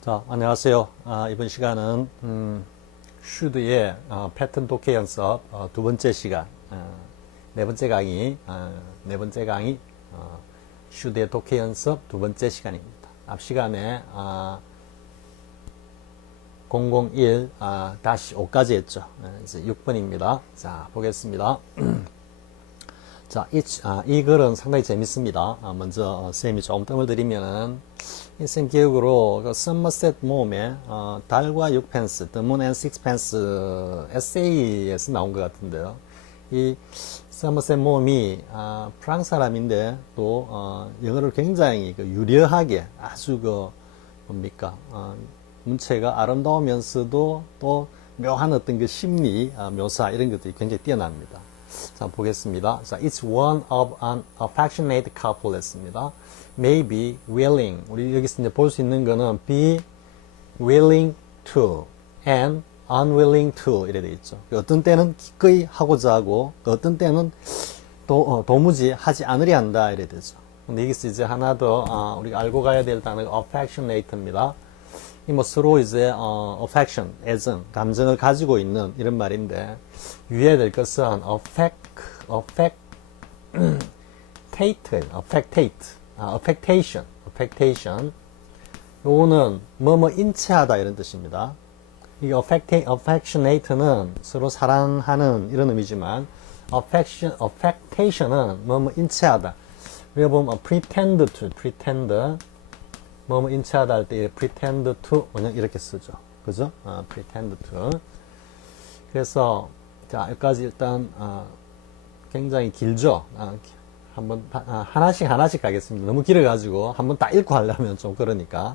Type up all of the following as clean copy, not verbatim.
자, 안녕하세요. 이번 시간은 슈드의 패턴 독해 연습 두 번째 시간, 네 번째 강의, 슈드의 독해 연습 두 번째 시간입니다. 앞 시간에 001-5까지 했죠. 이제 6번입니다. 자, 보겠습니다. 자, 이 글은 상당히 재밌습니다. 먼저 쌤이 조금 뜸을 들이면은 쌤 기억으로 그 서머셋 모음의 달과 6펜스, The Moon and Sixpence 에세이에서 나온 것 같은데요. 이 서머셋 모음이 프랑스 사람인데 또 영어를 굉장히 유려하게 아주 뭡니까 문체가 아름다우면서도 또 묘한 어떤 그 심리 묘사 이런 것들이 굉장히 뛰어납니다. 자, 보겠습니다. 자, it's one of an affectionate couple 했습니다. may be willing. 우리 여기서 이제 볼 수 있는 거는 be willing to and unwilling to 이래 돼 있죠. 어떤 때는 기꺼이 하고자 하고 어떤 때는 도무지 하지 않으려 한다 이래 되죠. 근데 여기서 이제 하나 더 우리가 알고 가야 될 단어가 affectionate입니다. 이 뭐 서로 이제 affection, 애정, 감정을 가지고 있는 이런 말인데 유의해야 될 것은 affectation. 요거는 뭐뭐 인체하다 이런 뜻입니다. 이 affectionate는 서로 사랑하는 이런 의미지만 affectation은 뭐뭐 인체하다. 우리가 보면 pretend 뭐뭐 인체하다 할 때 pretend to 그냥 이렇게 쓰죠. 그죠? pretend to. 그래서 자, 여기까지 일단 굉장히 길죠. 한번 하나씩 가겠습니다. 너무 길어가지고 한번 다 읽고 하려면 좀 그러니까.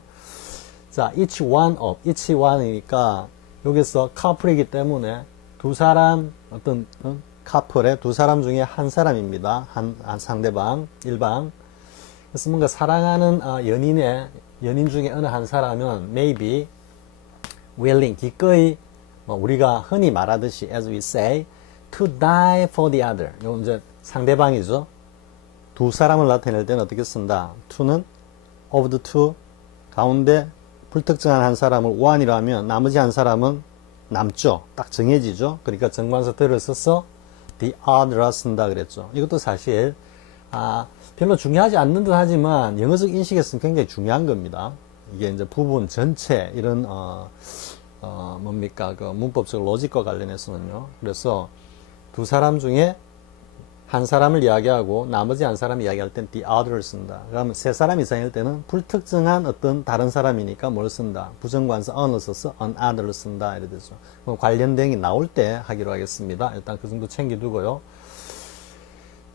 자, each one이니까 여기서 couple이기 때문에 두 사람 어떤 커플의 두 사람 중에 한 사람입니다. 한 상대방, 일방. 그래서 뭔가 사랑하는 연인 중에 어느 한 사람은 maybe willing 기꺼이 우리가 흔히 말하듯이 as we say to die for the other. 이건 이제 상대방이죠. 두 사람을 나타낼 때는 어떻게 쓴다? to는 of the two 가운데 불특정한 한 사람을 one이라 하면 나머지 한 사람은 남죠. 딱 정해지죠. 그러니까 정관사 들을 써서 the other라 쓴다 그랬죠. 이것도 사실 별로 중요하지 않는 듯 하지만 영어적 인식에서는 굉장히 중요한 겁니다. 이게 이제 부분 전체 이런 뭡니까 그 문법적 로직과 관련해서는요. 그래서 두 사람 중에 한 사람을 이야기하고 나머지 한 사람 이야기할 땐 the other를 쓴다. 그러면 세 사람 이상일 때는 불특정한 어떤 다른 사람이니까 뭘 쓴다. 부정관사 on을 써서 another를 쓴다. 이래 되죠. 그럼 관련된 게 나올 때 하기로 하겠습니다. 일단 그 정도 챙겨두고요.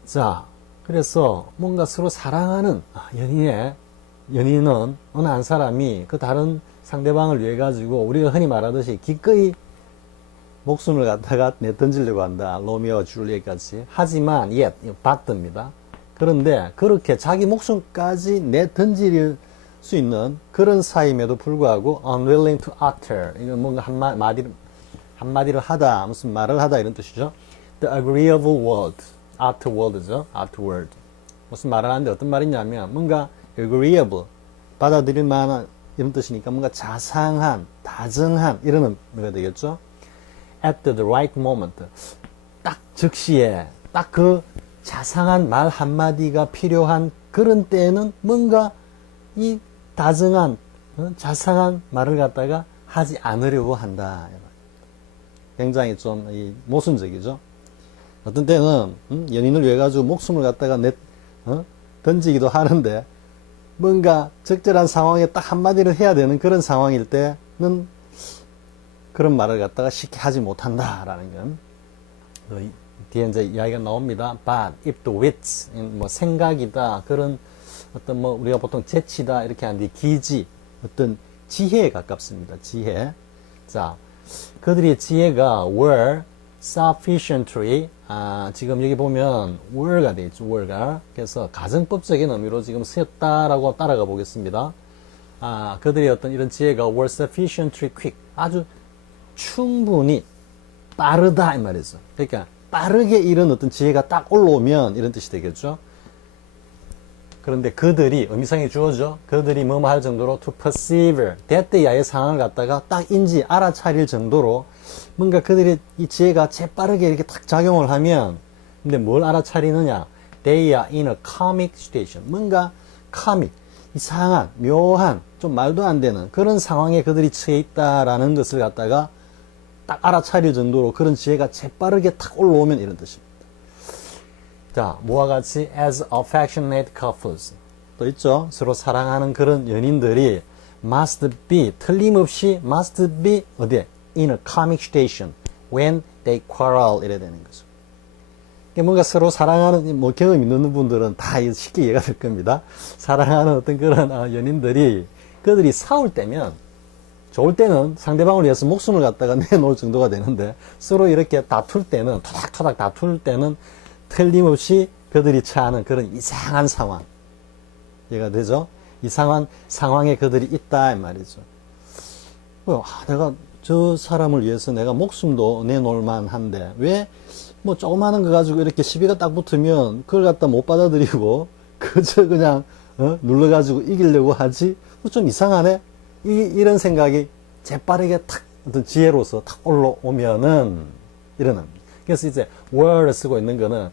자, 그래서 뭔가 서로 사랑하는 연인은 어느 한 사람이 그 다른 상대방을 위해 가지고 우리가 흔히 말하듯이 기꺼이 목숨을 갖다가 내던지려고 한다. 로미오와 줄리엣같이. 하지만 but입니다. 그런데 그렇게 자기 목숨까지 내던질 수 있는 그런 사이임에도 불구하고 unwilling to utter. 이건 뭔가 한마디를 하다, 무슨 말을 하다 이런 뜻이죠. The agreeable word. afterword죠. afterword. 무슨 말을 하는데 어떤 말이냐면 뭔가 agreeable. 받아들일 만한 이런 뜻이니까 뭔가 자상한, 다정한 이런 의미가 되겠죠. at the right moment. 딱 즉시에 딱 그 자상한 말 한마디가 필요한 그런 때에는 뭔가 이 다정한 자상한 말을 갖다가 하지 않으려고 한다. 굉장히 좀 모순적이죠. 어떤 때는 연인을 위해 가지고 목숨을 갖다가 던지기도 하는데 뭔가 적절한 상황에 딱 한마디를 해야 되는 그런 상황일 때는 그런 말을 갖다가 쉽게 하지 못한다라는 건 뒤에 이제 이야기가 나옵니다. But if the wits, 뭐 생각이다 그런 어떤 뭐 우리가 보통 재치다 이렇게 하는데 기지 어떤 지혜에 가깝습니다. 지혜. 자, 그들의 지혜가 were sufficiently 지금 여기 보면 were가 되어 있죠. were가. 그래서 가정법적인 의미로 지금 쓰였다라고 따라가 보겠습니다. 그들의 어떤 이런 지혜가 were sufficiently quick. 아주 충분히 빠르다 이 말이죠. 그러니까 빠르게 이런 어떤 지혜가 딱 올라오면 이런 뜻이 되겠죠. 그런데 그들이, 의미상의 주어죠. 그들이 뭐뭐 할 정도로 to perceive, 때때야의 상황을 갖다가 딱 인지, 알아차릴 정도로 뭔가 그들의 이 지혜가 재빠르게 이렇게 딱 작용을 하면, 근데 뭘 알아차리느냐? They are in a comic situation. 뭔가 comic, 이상한, 묘한, 좀 말도 안 되는 그런 상황에 그들이 처해 있다라는 것을 갖다가 딱 알아차릴 정도로 그런 지혜가 재빠르게 탁 올라오면 이런 뜻입니다. 자, 뭐와 같이 as affectionate couples 또 있죠. 서로 사랑하는 그런 연인들이 must be, 틀림없이 must be 어디에? in a comic situation when they quarrel 이래 되는 거죠. 뭔가 서로 사랑하는, 뭐 경험 있는 분들은 다 쉽게 이해가 될 겁니다. 사랑하는 어떤 그런 연인들이 그들이 싸울 때면, 좋을 때는 상대방을 위해서 목숨을 갖다가 내놓을 정도가 되는데, 서로 이렇게 다툴 때는, 토닥토닥 다툴 때는 틀림없이 그들이 처하는 그런 이상한 상황. 이해가 되죠? 이상한 상황에 그들이 있다, 이 말이죠. 내가 저 사람을 위해서 내가 목숨도 내놓을 만한데, 왜 뭐 조그마한 거 가지고 이렇게 시비가 딱 붙으면 그걸 갖다 못 받아들이고 그저 그냥 눌러가지고 이기려고 하지? 좀 이상하네? 이런 생각이 재빠르게 탁 어떤 지혜로서 탁 올라오면은 일어납니다. 그래서 이제 were를 쓰고 있는 거는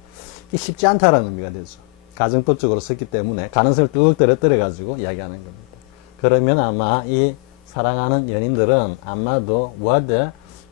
쉽지 않다라는 의미가 되죠. 가정법적으로 썼기 때문에 가능성을 뚝 떨어뜨려가지고 이야기하는 겁니다. 그러면 아마 이 사랑하는 연인들은 아마도 would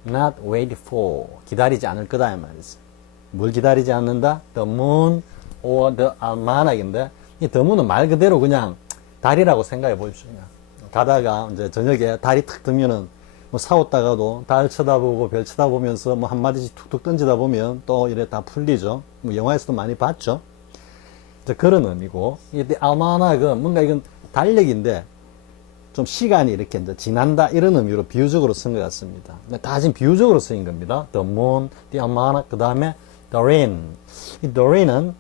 not wait for, 기다리지 않을 거다 이 말이죠. 뭘 기다리지 않는다? The moon or the almanac인데, 이 the moon은 말 그대로 그냥 달이라고 생각해 보십시오. 그냥. 가다가 이제 저녁에 달이 탁 뜨면은 뭐 싸웠다가도 달 쳐다보고 별 쳐다보면서 뭐 한마디씩 툭툭 던지다 보면 또 이래 다 풀리죠. 뭐 영화에서도 많이 봤죠. 이제 그런 의미고, 이 almanac은 뭔가 이건 달력인데 좀 시간이 이렇게 이제 지난다 이런 의미로 비유적으로 쓴 것 같습니다. 다 지금 비유적으로 쓰인 겁니다. The moon, the almanac, 그 다음에 Doreen. 이 Doreen은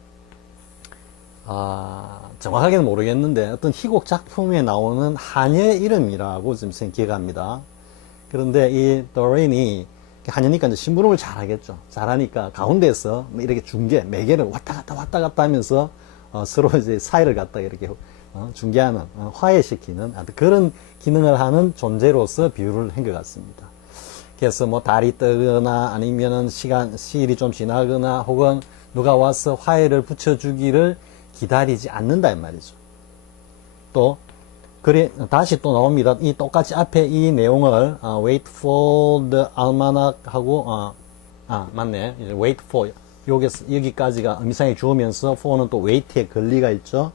정확하게는 모르겠는데 어떤 희곡 작품에 나오는 하녀의 이름이라고 지금 기억합니다. 그런데 이 Doreen이 하녀니까 이제 심부름을 잘하겠죠. 잘하니까 가운데에서 이렇게 중계, 매개를 왔다 갔다 하면서 서로 이제 사이를 갖다가 이렇게 중개하는, 화해시키는 그런 기능을 하는 존재로서 비유를 한 것 같습니다. 그래서 뭐 달이 뜨거나 아니면은 시일이 좀 지나거나 혹은 누가 와서 화해를 붙여주기를 기다리지 않는다 이 말이죠. 또 그래 다시 또 나옵니다. 이 똑같이 앞에 이 내용을 wait for the almanac 하고 맞네. 이제 wait for 여기까지가 의미상에 주어면서 for는 또 wait에 권리가 있죠.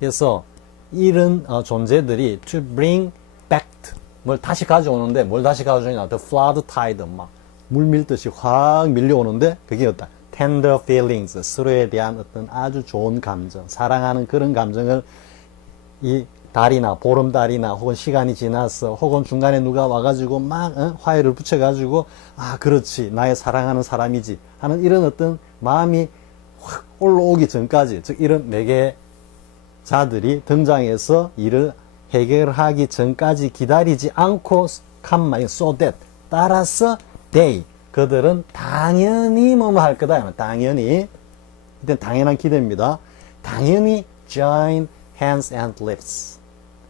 그래서 이런 존재들이 to bring back, 뭘 다시 가져오는데 뭘 다시 가져오냐? The flood tide, 막 물 밀듯이 확 밀려오는데 그게 어떤 tender feelings, 서로에 대한 어떤 아주 좋은 감정, 사랑하는 그런 감정을 이 달이나 보름달이나 혹은 시간이 지나서 혹은 중간에 누가 와가지고 막 화해를 붙여가지고 그렇지 나의 사랑하는 사람이지 하는 이런 어떤 마음이 확 올라오기 전까지, 즉 이런 매개자들이 등장해서 이를 해결하기 전까지 기다리지 않고 so that, 따라서 they, 그들은 당연히 뭐뭐 할 거다. 당연히, 이땐 당연한 기대입니다. 당연히 join hands and lips,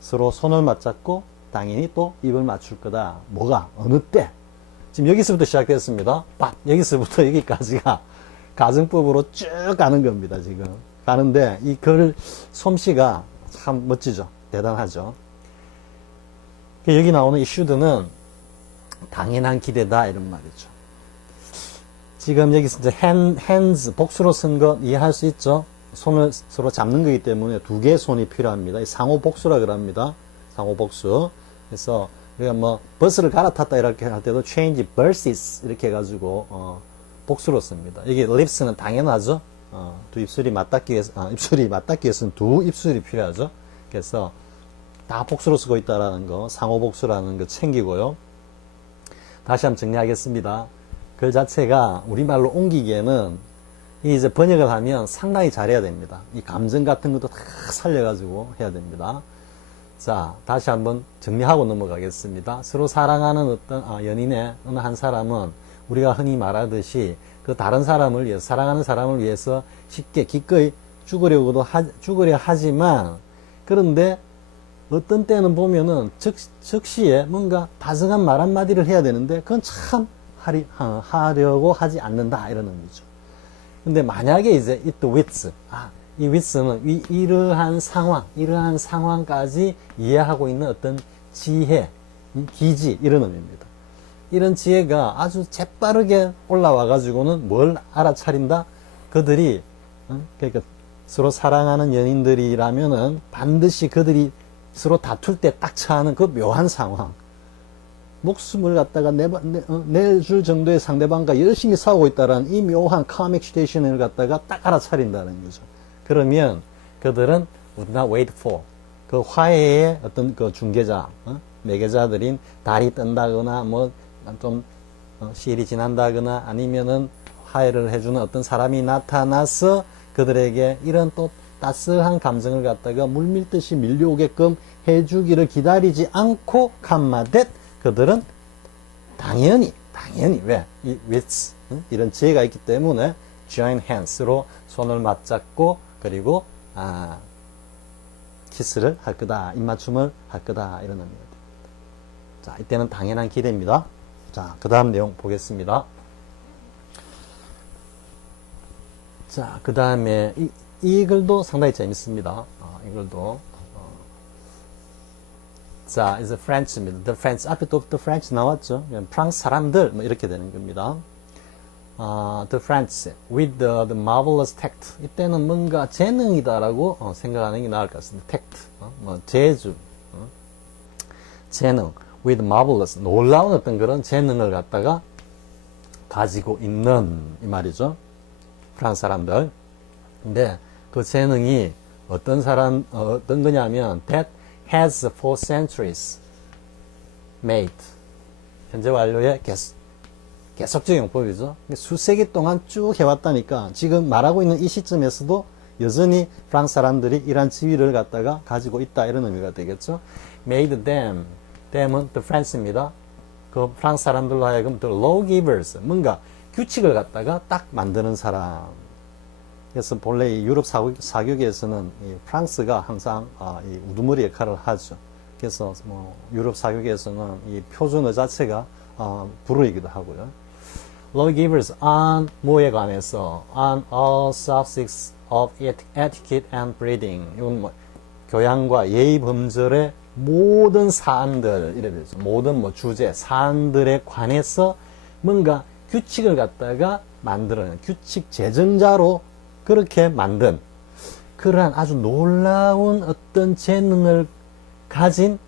서로 손을 맞잡고 당연히 또 입을 맞출 거다. 뭐가? 어느 때? 지금 여기서부터 시작됐습니다. 여기서부터 여기까지가 가정법으로 쭉 가는 겁니다. 지금 가는데 이 글 솜씨가 참 멋지죠. 대단하죠. 여기 나오는 이 should는 당연한 기대다 이런 말이죠. 지금 여기서 이제 hands 복수로 쓴 것 이해할 수 있죠? 손을 서로 잡는 거기 때문에 두 개의 손이 필요합니다. 상호 복수라 그럽니다. 상호 복수. 그래서 우리가 뭐 버스를 갈아탔다 이렇게 할 때도 change buses 이렇게 해가지고 복수로 씁니다. 여기 lips는 당연하죠. 두 입술이 맞닿기 위해서 입술이 맞닿기 위해서는 두 입술이 필요하죠. 그래서 다 복수로 쓰고 있다라는 거, 상호 복수라는 거 챙기고요. 다시 한번 정리하겠습니다. 글 자체가 우리말로 옮기기에는 이제 번역을 하면 상당히 잘해야 됩니다. 이 감정 같은 것도 다 살려가지고 해야 됩니다. 자, 다시 한번 정리하고 넘어가겠습니다. 서로 사랑하는 어떤 연인의 어느 한 사람은 우리가 흔히 말하듯이 그 다른 사람을 위해서, 사랑하는 사람을 위해서 쉽게 기꺼이 죽으려 하지만, 그런데 어떤 때는 보면은 즉시에 뭔가 다정한 말 한마디를 해야 되는데 그건 참 하려고 하지 않는다 이런 의미죠. 근데 만약에 이제 it with, 이 with는 이러한 상황까지 이해하고 있는 어떤 지혜, 기지 이런 의미입니다. 이런 지혜가 아주 재빠르게 올라와 가지고는 뭘 알아차린다? 그들이 그러니까 서로 사랑하는 연인들이라면은 반드시 그들이 서로 다툴 때 딱 처하는 그 묘한 상황, 목숨을 갖다가 내줄 정도의 상대방과 열심히 싸우고 있다라는 이 묘한 comic situation을 갖다가 딱 알아차린다는 거죠. 그러면 그들은 would not wait for, 그 화해의 어떤 그 중개자, 매개자들인 달이 뜬다거나 뭐 좀 시일이 지난다거나 아니면은 화해를 해주는 어떤 사람이 나타나서 그들에게 이런 또 따스한 감정을 갖다가 물밀듯이 밀려오게끔 해주기를 기다리지 않고 캄마댓, 그들은 당연히 왜? 이 with, 이런 지혜가 있기 때문에 join hands로 손을 맞잡고 그리고 키스를 할 거다, 입맞춤을 할 거다 이런 의미가 됩니다. 자, 이때는 당연한 기대입니다. 자, 그 다음 내용 보겠습니다. 자, 그 다음에 이 글도 상당히 재밌습니다. 이 글도 자, 이제 French입니다. The French, 앞에 또 The French 나왔죠. 프랑스 사람들 뭐 이렇게 되는 겁니다. The French with the marvelous tact. 이때는 뭔가 재능이다라고 생각하는 게 나을 것 같습니다. tact, 뭐 재주, 재능. with marvelous, 놀라운 어떤 그런 재능을 갖다가 가지고 있는 이 말이죠. 프랑스 사람들. 근데 그 재능이 어떤 거냐면 that has for centuries made, 현재 완료의 계속적인 용법이죠. 수세기 동안 쭉 해왔다니까 지금 말하고 있는 이 시점에서도 여전히 프랑스 사람들이 이러한 지위를 갖다가 가지고 있다 이런 의미가 되겠죠. made them, them은 the French입니다. 그 프랑스 사람들로 하여금 the lawgivers, 뭔가 규칙을 갖다가 딱 만드는 사람. 그래서 본래 이 유럽 사교계에서는 이 프랑스가 항상 이 우두머리 역할을 하죠. 그래서 뭐 유럽 사교계에서는 이 표준어 자체가 불어이기도 하고요. Lawgivers on 뭐에 관해서 on all subjects of etiquette and breeding. 이건 뭐 교양과 예의 범절의 모든 사안들 이래 되죠. 모든 뭐 주제 사안들에 관해서 뭔가 규칙을 갖다가 만들어낸 규칙 제정자로 그렇게 만든 그러한 아주 놀라운 어떤 재능을 가진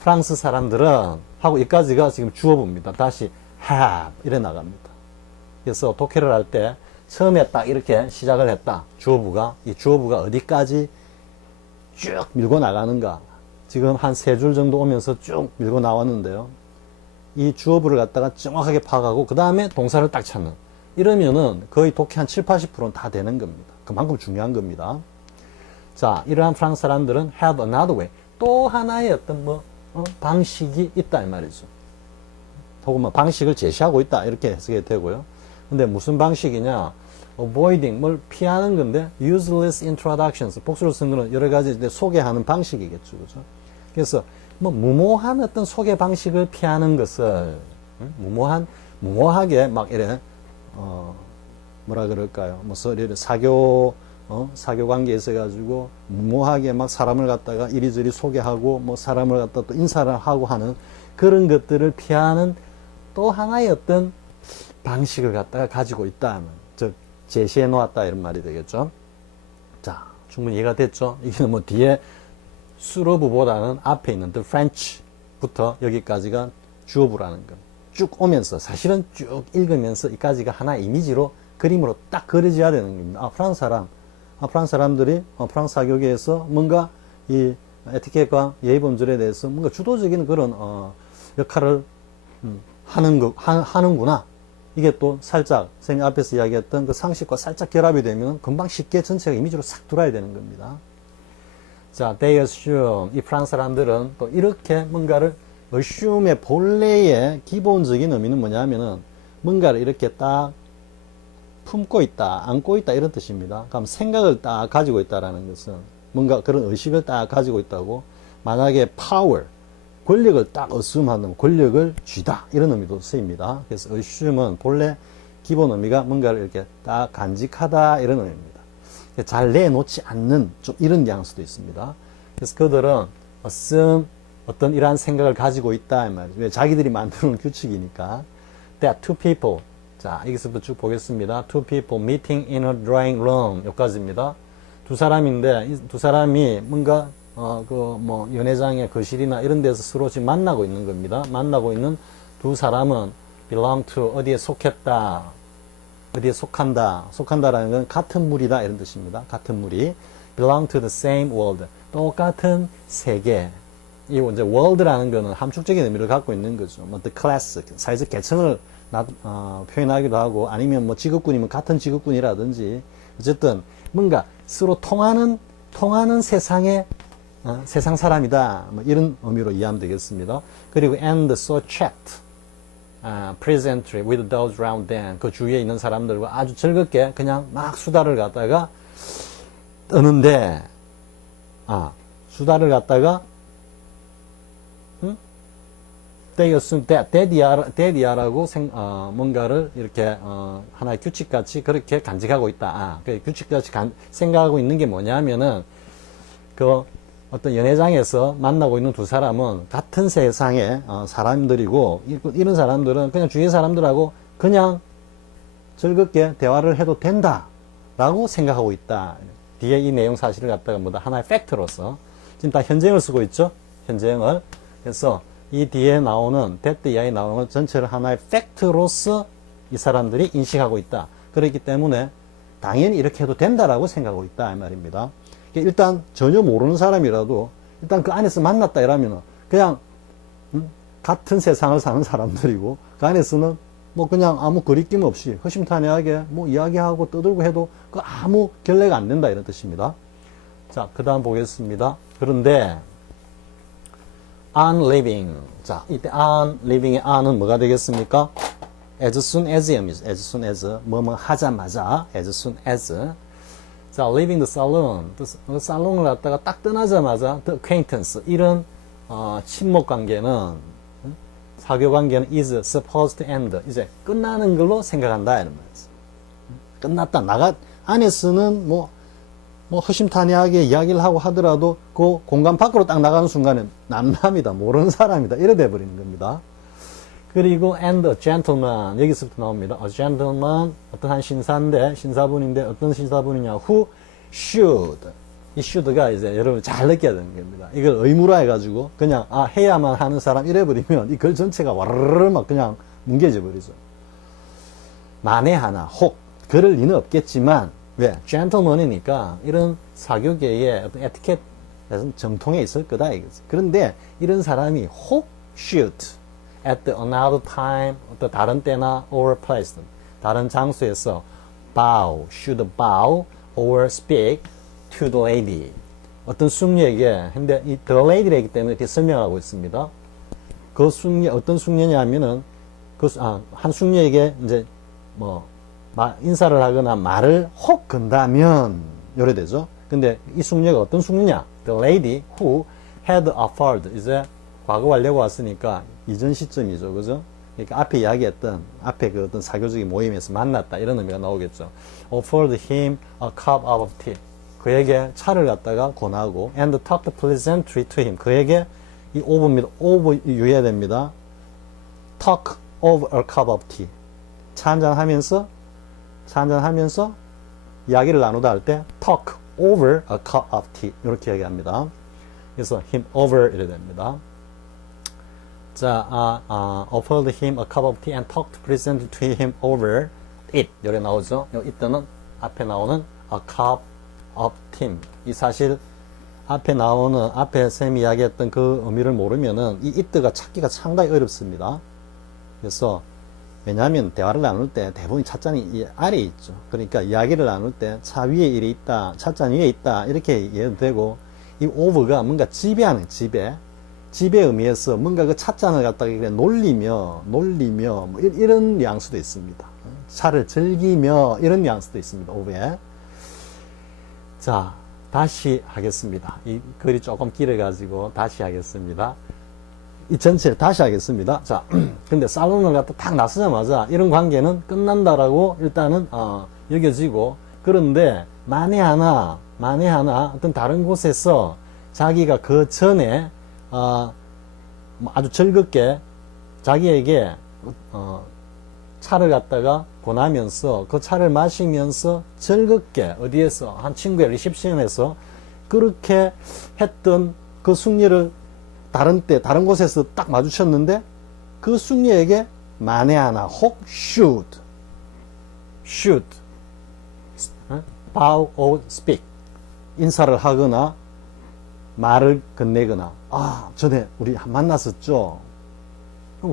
프랑스 사람들은 하고 여기까지가 지금 주어봅니다. 다시 have 이래 나갑니다. 그래서 독해를 할 때 처음에 딱 이렇게 시작을 했다. 주어부가 이 주어부가 어디까지 쭉 밀고 나가는가. 지금 한 3줄 정도 오면서 쭉 밀고 나왔는데요. 이 주어부를 갖다가 정확하게 파악하고 그 다음에 동사를 딱 찾는, 이러면은 거의 독해 한 7, 80%는 다 되는 겁니다. 그만큼 중요한 겁니다. 자, 이러한 프랑스 사람들은 have another way, 또 하나의 어떤 방식이 있다 이 말이죠. 혹은 뭐 방식을 제시하고 있다 이렇게 해석이 되고요. 근데 무슨 방식이냐? avoiding, 뭘 피하는 건데 useless introductions, 복수를 쓴 거는 여러 가지 소개하는 방식이겠죠. 그죠? 그래서 뭐 무모한 어떤 소개 방식을 피하는 것을 무모하게 막 이래 뭐라 그럴까요? 뭐 사교 관계에 있어 가지고 무모하게 막 사람을 갖다가 이리저리 소개하고 뭐 사람을 갖다 또 인사를 하고 하는 그런 것들을 피하는 또 하나의 어떤 방식을 갖다가 가지고 있다. 즉 제시해 놓았다 이런 말이 되겠죠. 자, 충분히 이해가 됐죠? 이게 뭐 뒤에 수로부보다는 앞에 있는 the French부터 여기까지가 주어부라는 거. 쭉 오면서 사실은 쭉 읽으면서 이까지가 하나의 이미지로 그림으로 딱 그려져야 되는 겁니다. 프랑스 사람들이 프랑스 사교계에서 뭔가 이 에티켓과 예의 범절에 대해서 뭔가 주도적인 그런 역할을 하는구나. 이게 또 살짝 선생님 앞에서 이야기했던 그 상식과 살짝 결합이 되면 금방 쉽게 전체가 이미지로 싹 들어야 되는 겁니다. 자, they assume, 이 프랑스 사람들은 또 이렇게 뭔가를 assume의 본래의 기본적인 의미는 뭐냐면은 뭔가를 이렇게 딱 품고 있다, 안고 있다 이런 뜻입니다. 그럼 생각을 딱 가지고 있다라는 것은 뭔가 그런 의식을 딱 가지고 있다고. 만약에 power, 권력을 딱 assume하는 권력을 쥐다 이런 의미도 쓰입니다. 그래서 assume은 본래 기본 의미가 뭔가를 이렇게 딱 간직하다 이런 의미입니다. 잘 내놓지 않는 좀 이런 뉘앙스도 있습니다. 그래서 그들은 assume 어떤 이러한 생각을 가지고 있다 이 말이죠. 왜 자기들이 만드는 규칙이니까. That two people, 자 여기서부터 쭉 보겠습니다. Two people meeting in a drawing room 여기까지입니다. 두 사람인데 이 두 사람이 뭔가 연회장의 거실이나 이런 데서 서로 지금 만나고 있는 겁니다. 만나고 있는 두 사람은 belong to 어디에 속했다, 어디에 속한다. 속한다라는 건 같은 무리다 이런 뜻입니다. 같은 무리. belong to the same world. 똑같은 세계. 이 이제 world라는 거는 함축적인 의미를 갖고 있는 거죠. 뭐 the class, 사회적 계층을 표현하기도 하고 아니면 뭐 직업군이면 같은 직업군이라든지 어쨌든 뭔가 서로 통하는 세상의 세상 사람이다. 뭐 이런 의미로 이해하면 되겠습니다. 그리고 and so chat presently with those around them. 그 주위에 있는 사람들과 아주 즐겁게 그냥 막 수다를 갖다가 떠는데 수다를 갖다가 they assume that daddy야라고 뭔가를 이렇게 하나의 규칙같이 그렇게 간직하고 있다. 그 규칙같이 생각하고 있는 게 뭐냐면은 그 어떤 연회장에서 만나고 있는 두 사람은 같은 세상의 사람들이고 이런 사람들은 그냥 주위의 사람들하고 그냥 즐겁게 대화를 해도 된다라고 생각하고 있다. 뒤에 이 내용 사실을 갖다가 뭐다 하나의 팩트로서 지금 다 현재형을 쓰고 있죠. 현재형을. 그래서 이 뒤에 나오는 that 이하에 나오는 전체를 하나의 팩트로서 이 사람들이 인식하고 있다. 그렇기 때문에 당연히 이렇게 해도 된다라고 생각하고 있다 이 말입니다. 일단 전혀 모르는 사람이라도 일단 그 안에서 만났다 이러면 그냥 같은 세상을 사는 사람들이고 그 안에서는 뭐 그냥 아무 거리낌 없이 허심탄회하게 뭐 이야기하고 떠들고 해도 그 아무 결례가 안 된다 이런 뜻입니다. 자, 그 다음 보겠습니다. 그런데 on living, 자 이때 on living의 on은 뭐가 되겠습니까? as soon as의 의미죠. as soon as 뭐뭐 하자마자 as soon as. 자, leaving the salon, 살롱을 갔다가 딱 떠나자마자 the acquaintance, 이런 친목 관계는 사교 관계는 is supposed to end, 이제 끝나는 걸로 생각한다 이런 말이죠. 끝났다. 안에서는 뭐 허심탄회하게 이야기를 하고 하더라도 그 공간 밖으로 딱 나가는 순간에 남남이다, 모르는 사람이다 이래 돼 버리는 겁니다. 그리고 and a gentleman, 여기서부터 나옵니다. a gentleman, 어떤 한 신사분인데 어떤 신사분이냐, who should, 이 should가 이제 여러분 잘 느껴야 되는 겁니다. 이걸 의무로 해가지고 그냥 해야만 하는 사람 이래 버리면 이 글 전체가 와르르 막 그냥 뭉개져 버리죠. 만에 하나 혹 그럴 리는 없겠지만 왜? gentleman이니까 이런 사교계의 어떤 에티켓, 정통에 있을 거다 이거지. 그런데 이런 사람이 혹 should at another time, 어떤 다른 때나 or place, 다른 장소에서 should bow or speak to the lady. 어떤 숙녀에게, 근데 이 the lady이기 때문에 이렇게 설명하고 있습니다. 그 숙녀, 어떤 숙녀냐면은 한 숙녀에게 이제 인사를 하거나 말을 혹 건다면 요래 되죠. 근데 이 숙녀가 어떤 숙녀냐? The lady who had offered, 이제 과거 완료가 왔으니까 이전 시점이죠. 그죠? 그러니까 앞에 이야기했던, 앞에 그 어떤 사교적인 모임에서 만났다. 이런 의미가 나오겠죠. offered him a cup of tea. 그에게 차를 갖다가 권하고, and talked pleasantly to him. 그에게 이 over입니다. over 유의해야 됩니다. talk over a cup of tea. 차 한잔하면서 이야기를 나누다 할 때 talk over a cup of tea. 이렇게 얘기합니다. 그래서 him over 이래 됩니다. 자, offered him a cup of tea and talked pleasantly to him over it. 여기 나오죠. 이때는 앞에 나오는 a cup of tea. 이 사실 앞에 쌤이 이야기했던 그 의미를 모르면은 이 it가 찾기가 상당히 어렵습니다. 그래서 왜냐하면 대화를 나눌 때 대부분 찻잔이 이 아래에 있죠. 그러니까 이야기를 나눌 때 차 위에 일이 있다, 찻잔 위에 있다 이렇게 이해도 되고, 이 over가 뭔가 지배하는 지배 의미에서 뭔가 그 찻잔을 갖다가 놀리며 뭐 이런 뉘앙스도 있습니다. 차를 즐기며 이런 뉘앙스도 있습니다. 오브에. 자, 다시 하겠습니다. 이 글이 조금 길어가지고 다시 하겠습니다. 이 전체를 다시 하겠습니다. 자, 근데 살론을 갖다 탁 나서자마자 이런 관계는 끝난다라고 일단은 여겨지고, 그런데 만에 하나 어떤 다른 곳에서 자기가 그 전에 아주 즐겁게 자기에게 차를 갖다가 권하면서 그 차를 마시면서 즐겁게 어디에서 한 친구의 리셉션에서 그렇게 했던 그 숙녀를 다른 곳에서 딱 마주쳤는데 그 숙녀에게 만에 하나 혹 should bow or speak 인사를 하거나 말을 건네거나, 전에 우리 만났었죠.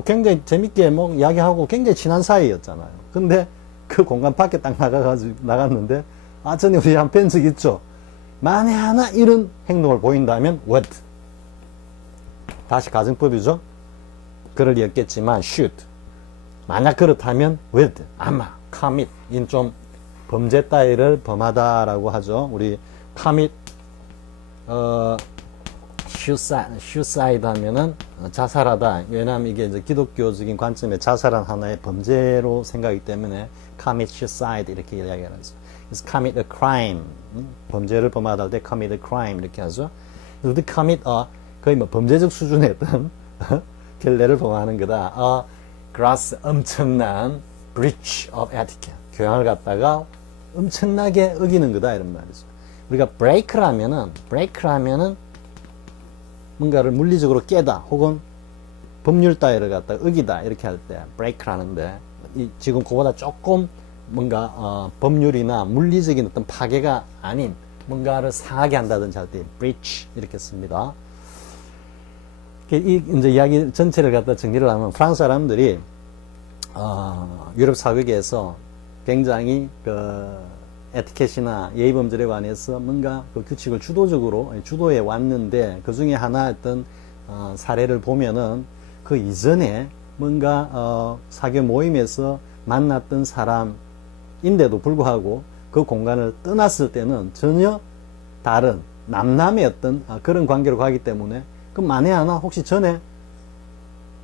굉장히 재밌게 뭐 이야기하고 굉장히 친한 사이였잖아요. 근데 그 공간 밖에 딱 나갔는데, 전에 우리 한 뵌 적 있죠. 만에 하나 이런 행동을 보인다면 would. 다시 가정법이죠. 그럴 리 없겠지만 should. 만약 그렇다면 would. 아마 commit. 인 좀 범죄 따위를 범하다라고 하죠. 우리 commit suicide 하면은 자살하다. 왜냐하면 이게 이제 기독교적인 관점의 자살은 하나의 범죄로 생각하기 때문에 commit suicide 이렇게 이야기하는 거죠. 그래서 commit a crime 범죄를 범하다 할 때 commit a crime 이렇게 하죠. 그래서 commit 거의 뭐 범죄적 수준의 어떤 결례를 범하는 거다. gross 엄청난 breach of etiquette 교양을 갖다가 엄청나게 어기는 거다 이런 말이죠. 우리가 break라면은 뭔가를 물리적으로 깨다 혹은 법률 따위를 갖다가 어기다 이렇게 할 때 break라는데 지금 그보다 조금 뭔가 법률이나 물리적인 어떤 파괴가 아닌 뭔가를 상하게 한다든지 할 때 breach 이렇게 씁니다. 이 이제 이야기 전체를 갖다 정리를 하면 프랑스 사람들이 유럽 사회에서 굉장히 그 에티켓이나 예의범절에 관해서 뭔가 그 규칙을 주도해 왔는데 그 중에 하나 어떤 사례를 보면은 그 이전에 뭔가 사교 모임에서 만났던 사람인데도 불구하고 그 공간을 떠났을 때는 전혀 다른 남남의 어떤 그런 관계로 가기 때문에 그 만에 하나 혹시 전에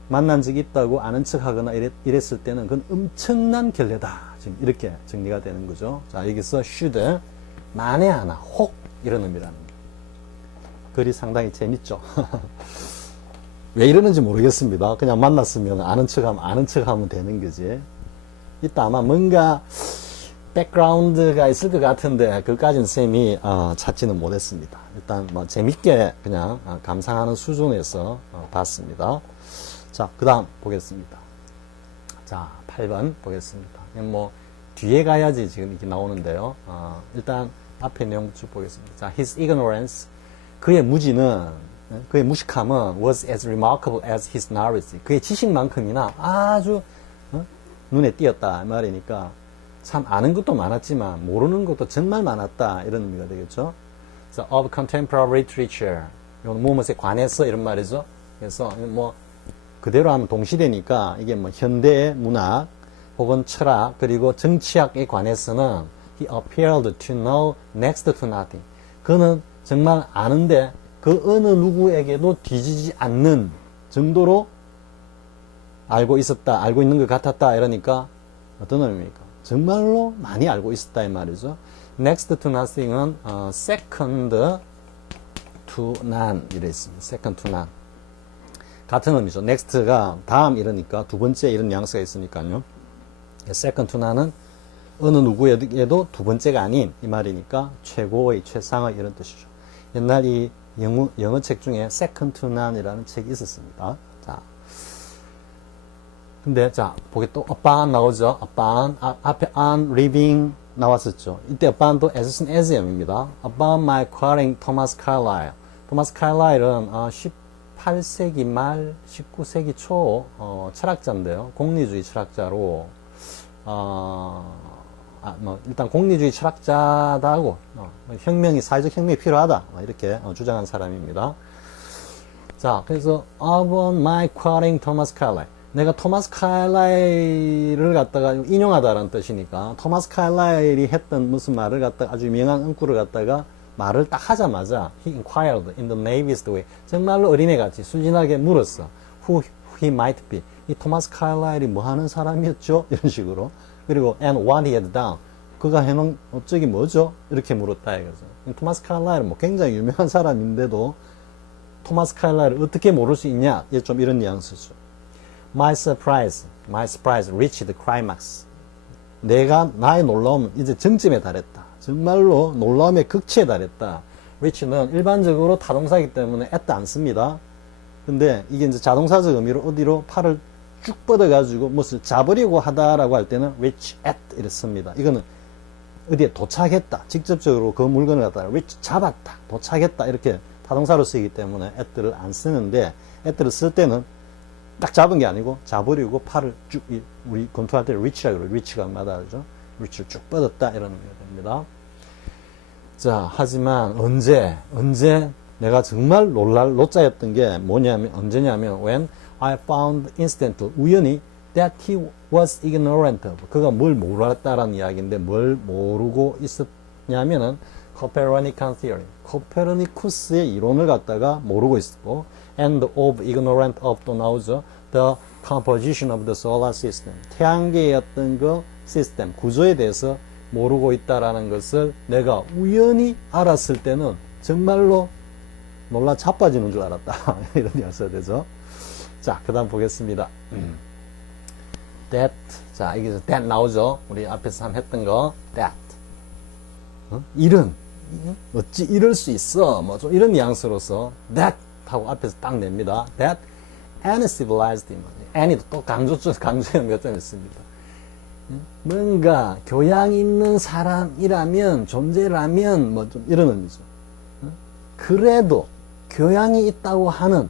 만난 적이 있다고 아는 척 하거나 이랬을 때는 그건 엄청난 결례다. 지금 이렇게 정리가 되는 거죠. 자, 여기서 should, 만에 하나, 혹, 이런 의미라는 거예요. 글이 상당히 재밌죠. 왜 이러는지 모르겠습니다. 그냥 만났으면 아는 척 하면 되는 거지. 이따 아마 뭔가 백그라운드가 있을 것 같은데, 그까지는 쌤이, 찾지는 못했습니다. 일단 뭐 재밌게 그냥 감상하는 수준에서 봤습니다. 자, 그 다음 보겠습니다. 자, 8번 보겠습니다. 뭐, 뒤에 가야지 지금 이렇게 나오는데요. 일단 앞에 내용 쭉 보겠습니다. 자, his ignorance. 그의 무식함은 was as remarkable as his knowledge. 그의 지식만큼이나 아주, 눈에 띄었다. 말이니까 참 아는 것도 많았지만 모르는 것도 정말 많았다. 이런 의미가 되겠죠. 그래서 of contemporary literature. 이건 무엇에 관해서 이런 말이죠. 그래서 뭐, 그대로 하면 동시대니까 이게 뭐 현대의 문학 혹은 철학 그리고 정치학에 관해서는 he appeared to know next to nothing. 그는 정말 아는데 그 어느 누구에게도 뒤지지 않는 정도로 알고 있는 것 같았다 이러니까 어떤 의미입니까? 정말로 많이 알고 있었다 이 말이죠. next to nothing은 second to none 이래 있습니다. second to none. 같은 의미죠. next가 다음 이러니까 두 번째 이런 뉘앙스가 있으니까요. second to none은 어느 누구에게도 두 번째가 아닌 이 말이니까 최고의, 최상의 이런 뜻이죠. 옛날 이 영어 책 중에 second to none이라는 책이 있었습니다. 자, 근데 자 보게 또 upon 나오죠. upon 앞에 on living 나왔었죠. 이때 upon도 as은 as입니다. upon my quarrying Thomas Carlyle. Thomas Carlyle은 18세기 말 19세기 초 철학자인데요. 공리주의 철학자로 일단 공리주의 철학자다고 사회적 혁명이 필요하다 이렇게 주장한 사람입니다. 자, 그래서 upon my quoting Thomas Carlyle. 내가 토마스 카일라일을 갖다가 인용하다라는 뜻이니까 토마스 카일라일이 했던 무슨 말을 갖다가 아주 유명한 응꾸를 갖다가 말을 딱 하자마자 he inquired in the naivest way 정말로 어린애같이 순진하게 물었어. who he might be. 이 토마스 카일라일이 뭐 하는 사람이었죠? 이런 식으로. 그리고 and what he had done. 그가 해놓은 업적이 뭐죠? 이렇게 물었다 이거죠. 토마스 카일라일은 뭐 굉장히 유명한 사람인데도 토마스 카일라일을 어떻게 모를 수 있냐? 좀 이런 뉘앙스죠. My surprise reached the climax. 나의 놀라움은 이제 정점에 달했다. 정말로 놀라움의 극치에 달했다. reach는 일반적으로 타동사이기 때문에 at 안 씁니다. 근데 이게 이제 자동사적 의미로 어디로 팔을 쭉 뻗어가지고 무엇을 잡으려고 하다라고 할 때는 reach at 이렇게 씁니다. 이거는 어디에 도착했다. 직접적으로 그 물건을 갖다가 reach 잡았다. 도착했다. 이렇게 타동사로 쓰이기 때문에 at를 안 쓰는데 at를 쓸 때는 딱 잡은 게 아니고 잡으려고 팔을 쭉 우리 검토할 때 reach라고 그래요. reach가 맞아죠. reach를 쭉 뻗었다 이런 의미가 됩니다. 자, 하지만 언제 내가 정말 놀랄 노자였던 게 뭐냐면 언제냐면 when I found instantly 우연히 that he was ignorant of 그가 뭘 몰랐다라는 이야기인데 뭘 모르고 있었냐면은 Copernican theory 코페르니쿠스의 이론을 갖다가 모르고 있었고 and of ignorant of 또 나오죠. the composition of the solar system 태양계의 어떤 그 시스템 구조에 대해서 모르고 있다라는 것을 내가 우연히 알았을 때는 정말로 놀라 자빠지는 줄 알았다. 이런 뉘앙스가 되죠. 자, 그 다음 보겠습니다. that. 자, 여기서 that 나오죠. 우리 앞에서 했던 거. that. 이런. 어찌 이럴 수 있어. 뭐 좀 이런 뉘앙스로서 that 하고 앞에서 딱 냅니다. that any civilized human. any도 또 강조형 몇 점 있습니다. 뭔가 교양 있는 사람이라면, 존재라면, 뭐 좀 이런 의미죠. 그래도 교양이 있다고 하는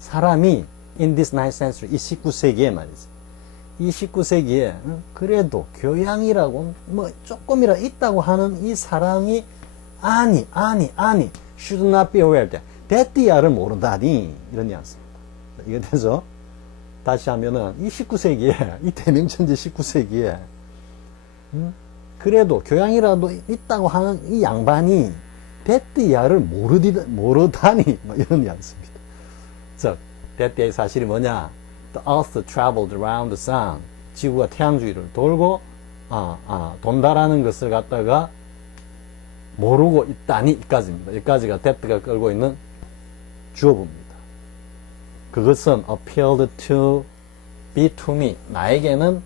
사람이 in this 9th century, 이 19세기에 말이죠. 이 19세기에 그래도 교양이라고 뭐 조금이라 있다고 하는 이 사람이 아니 should not be aware that that야를 모른다니 이런 뉘앙스입니다. 이게 되죠? 다시 하면은 이 19세기에 이 대명천지 19세기에 그래도 교양이라도 있다고 하는 이 양반이 that야를 모르다니 뭐 이런 뉘앙스입니다. 즉 that야의 사실이 뭐냐? The earth traveled around the sun. 지구가 태양 주위를 돌고 돈다라는 것을 갖다가 모르고 있다니 이까지입니다. 여기까지가 that가 끌고 있는 주어부입니다. 그것은 appeared to be to me. 나에게는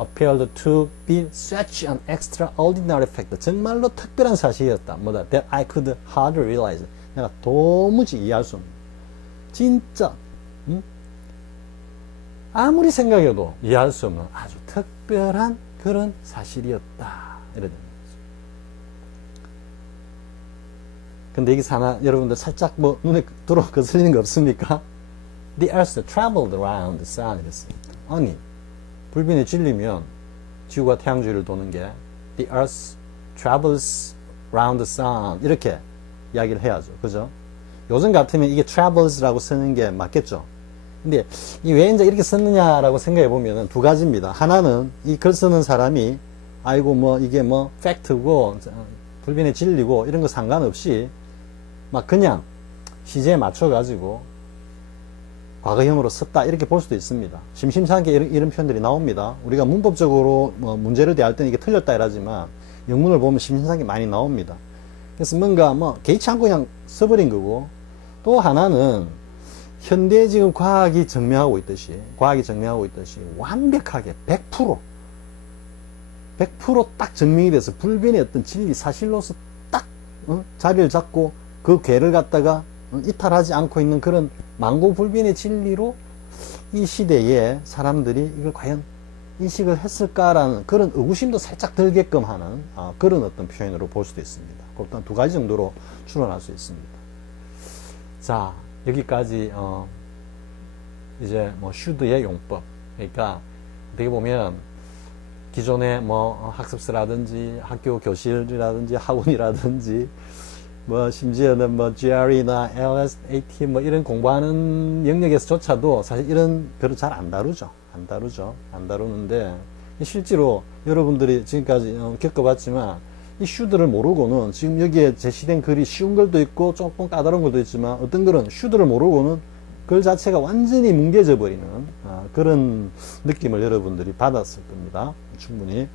appeared to be such an extraordinary fact. 정말로 특별한 사실이었다. 뭐다? That I could hardly realize. 내가 도무지 이해할 수 없는. 진짜 아무리 생각해도 이해할 수 없는 아주 특별한 그런 사실이었다. 이런 거죠. 근데 여기서 하나 여러분들 살짝 뭐 눈에 들어 거슬리는 거 없습니까? The earth traveled around the sun 이랬습니다. 아니 불변의 진리면 지구가 태양 주위를 도는 게 The earth travels around the sun 이렇게 이야기를 해야죠. 그죠? 요즘 같으면 이게 travels라고 쓰는 게 맞겠죠? 근데 이 왜 이제 이렇게 썼느냐라고 생각해 보면은 두 가지입니다. 하나는 이 글 쓰는 사람이 아이고 뭐 이게 뭐 팩트고 불변의 진리고 이런 거 상관없이 막 그냥 시제에 맞춰 가지고 과거형으로 썼다 이렇게 볼 수도 있습니다. 심심찮게 이런 표현들이 나옵니다. 우리가 문법적으로 뭐 문제를 대할 때는 이게 틀렸다 이러지만 영문을 보면 심심찮게 많이 나옵니다. 그래서 뭔가 뭐 개의치 않고 그냥 써버린 거고 또 하나는 현대 지금 과학이 증명하고 있듯이 완벽하게 100%딱 증명이 돼서 불변의 어떤 진리 사실로서 딱 자리를 잡고 그 궤를 갖다가 이탈하지 않고 있는 그런 만고불변의 진리로 이 시대에 사람들이 이걸 과연 인식을 했을까라는 그런 의구심도 살짝 들게끔 하는 그런 어떤 표현으로 볼 수도 있습니다. 그렇다면 두 가지 정도로 추론할 수 있습니다. 자, 여기까지 이제 뭐 should의 용법. 그러니까 어떻게 보면 기존의 뭐 학습서라든지 학교 교실이라든지 학원이라든지 뭐 심지어는 뭐 GRE나 LSAT 뭐 이런 공부하는 영역에서조차도 사실 이런 별로 잘 안 다루죠. 안 다루는데 실제로 여러분들이 지금까지 겪어봤지만 이 슈드를 모르고는 지금 여기에 제시된 글이 쉬운 글도 있고 조금 까다로운 글도 있지만 어떤 글은 슈드를 모르고는 글 자체가 완전히 뭉개져 버리는 그런 느낌을 여러분들이 받았을 겁니다. 충분히.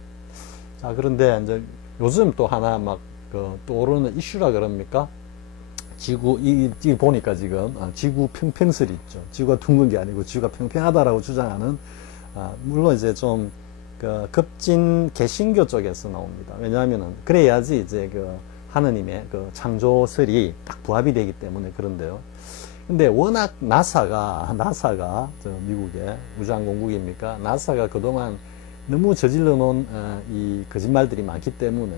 자, 그런데 이제 요즘 또 하나 막 또 오르는 이슈라 그럽니까? 지구, 이 보니까 지금 지구 평평설이 있죠. 지구가 둥근 게 아니고 지구가 평평하다라고 주장하는 물론 이제 좀 급진 개신교 쪽에서 나옵니다. 왜냐하면은 그래야지 이제 하느님의 창조설이 딱 부합이 되기 때문에 그런데요. 근데 워낙 나사가 저 미국의 우주항공국입니까? 나사가 그동안 너무 저질러 놓은 이 거짓말들이 많기 때문에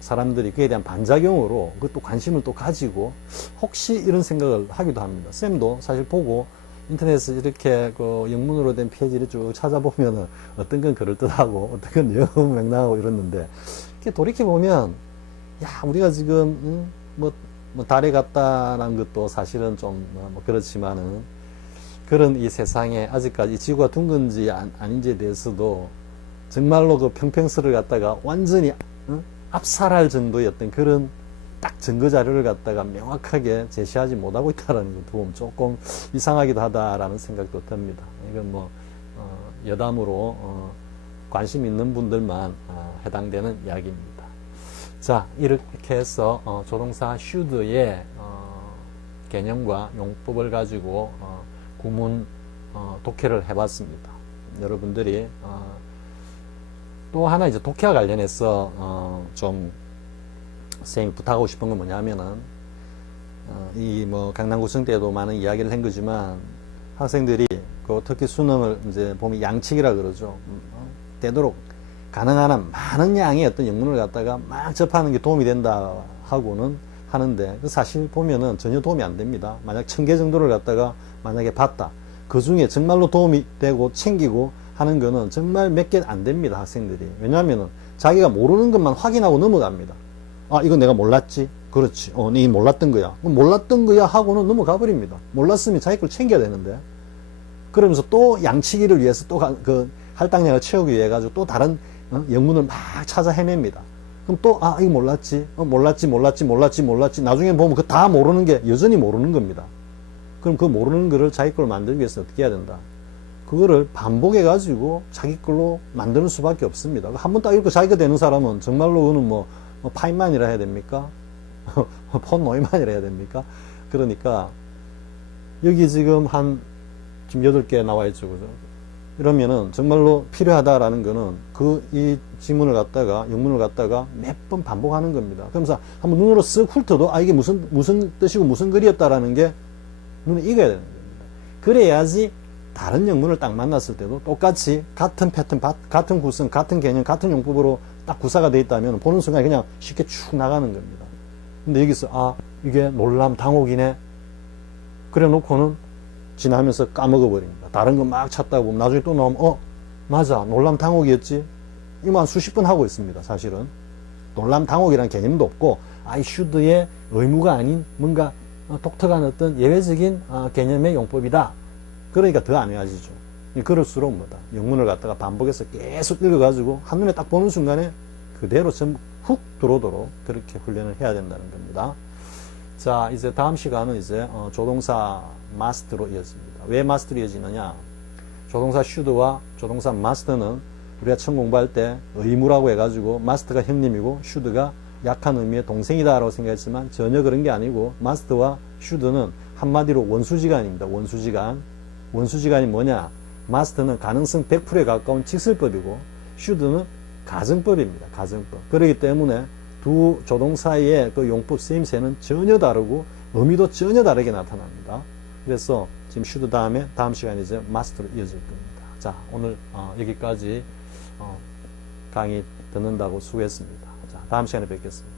사람들이 그에 대한 반작용으로 그것도 관심을 또 가지고 혹시 이런 생각을 하기도 합니다. 쌤도 사실 보고 인터넷에서 이렇게 영문으로 된 페이지를 쭉 찾아보면은 어떤 건 그럴듯하고 어떤 건 영 맥락하고 이랬는데 이렇게 돌이켜보면 야, 우리가 지금 뭐 달에 갔다라는 것도 사실은 좀 뭐 그렇지만은 그런 이 세상에 아직까지 지구가 둥근지 아닌지에 대해서도 정말로 그 평평설을 갖다가 완전히 압살할 정도의 어떤 그런 딱 증거 자료를 갖다가 명확하게 제시하지 못하고 있다는 것도 보면 조금 이상하기도 하다라는 생각도 듭니다. 이건 뭐 여담으로 관심 있는 분들만 해당되는 이야기입니다. 자, 이렇게 해서 조동사 should의 개념과 용법을 가지고 구문 독해를 해봤습니다. 여러분들이 또 하나 이제 독해와 관련해서 좀 선생님이 부탁하고 싶은 건 뭐냐면은 이 뭐 강남구청 때도 많은 이야기를 한 거지만 학생들이 특히 수능을 이제 보면 양측이라 그러죠. 되도록 가능한 한 많은 양의 어떤 영문을 갖다가 막 접하는 게 도움이 된다 하고는 하는데 사실 보면은 전혀 도움이 안 됩니다. 만약 1000개 정도를 갖다가 만약에 봤다. 그 중에 정말로 도움이 되고 챙기고 하는 거는 정말 몇 개 안 됩니다. 학생들이. 왜냐하면은 자기가 모르는 것만 확인하고 넘어갑니다. 아, 이거 내가 몰랐지? 그렇지. 네 몰랐던 거야. 그럼 몰랐던 거야 하고는 넘어가 버립니다. 몰랐으면 자기 걸 챙겨야 되는데. 그러면서 또 양치기를 위해서 또 할당량을 채우기 위해 가지고 또 다른 영문을 막 찾아 헤맵니다. 그럼 또 이거 몰랐지? 몰랐지. 나중에 보면 그 다 모르는 게 여전히 모르는 겁니다. 그럼 그 모르는 거를 자기 걸 만들기 위해서 어떻게 해야 된다? 그거를 반복해 가지고 자기 걸로 만드는 수밖에 없습니다. 한 번 딱 읽고 자기가 되는 사람은 정말로 그는 뭐 파인만이라 해야 됩니까? 폰 노이만이라 해야 됩니까? 그러니까 여기 지금 지금 8개 나와 있죠. 그죠? 이러면은 정말로 필요하다라는 거는 이 지문을 갖다가 영문을 갖다가 몇 번 반복하는 겁니다. 그러면서 한번 눈으로 쓱 훑어도 이게 무슨 뜻이고 무슨 글이었다라는 게 눈에 익어야 되는 겁니다. 그래야지 다른 영문을 딱 만났을 때도 똑같이 같은 패턴, 같은 구성, 같은 개념, 같은 용법으로 딱 구사가 되어 있다면 보는 순간 그냥 쉽게 쭉 나가는 겁니다. 근데 여기서 이게 놀람 당혹이네. 그래 놓고는 지나면서 까먹어 버립니다. 다른 거 막 찾다 보면 나중에 또 나오면 맞아, 놀람 당혹이었지. 이만 수십 번 하고 있습니다. 사실은 놀람 당혹이라는 개념도 없고 이 should의 의무가 아닌 뭔가 독특한 어떤 예외적인 개념의 용법이다. 그러니까 더 안 외워지죠. 그럴수록 영문을 갖다가 반복해서 계속 읽어가지고 한눈에 딱 보는 순간에 그대로 전부 훅 들어오도록 그렇게 훈련을 해야 된다는 겁니다. 자, 이제 다음 시간은 이제 조동사 must로 이어집니다. 왜 must로 이어지느냐? 조동사 should와 조동사 must는 우리가 처음 공부할 때 의무라고 해가지고 must가 형님이고 should가 약한 의미의 동생이다라고 생각했지만 전혀 그런 게 아니고 must와 should는 한마디로 원수지간입니다. 원수지간이 뭐냐? must는 가능성 100%에 가까운 직설법이고 should는 가정법입니다. 가정법. 그렇기 때문에 두 조동사의 그 용법 쓰임새는 전혀 다르고 의미도 전혀 다르게 나타납니다. 그래서 지금 should 다음에 다음 시간에 이제 must로 이어질 겁니다. 자, 오늘 여기까지 강의 듣는다고 수고했습니다. 자, 다음 시간에 뵙겠습니다.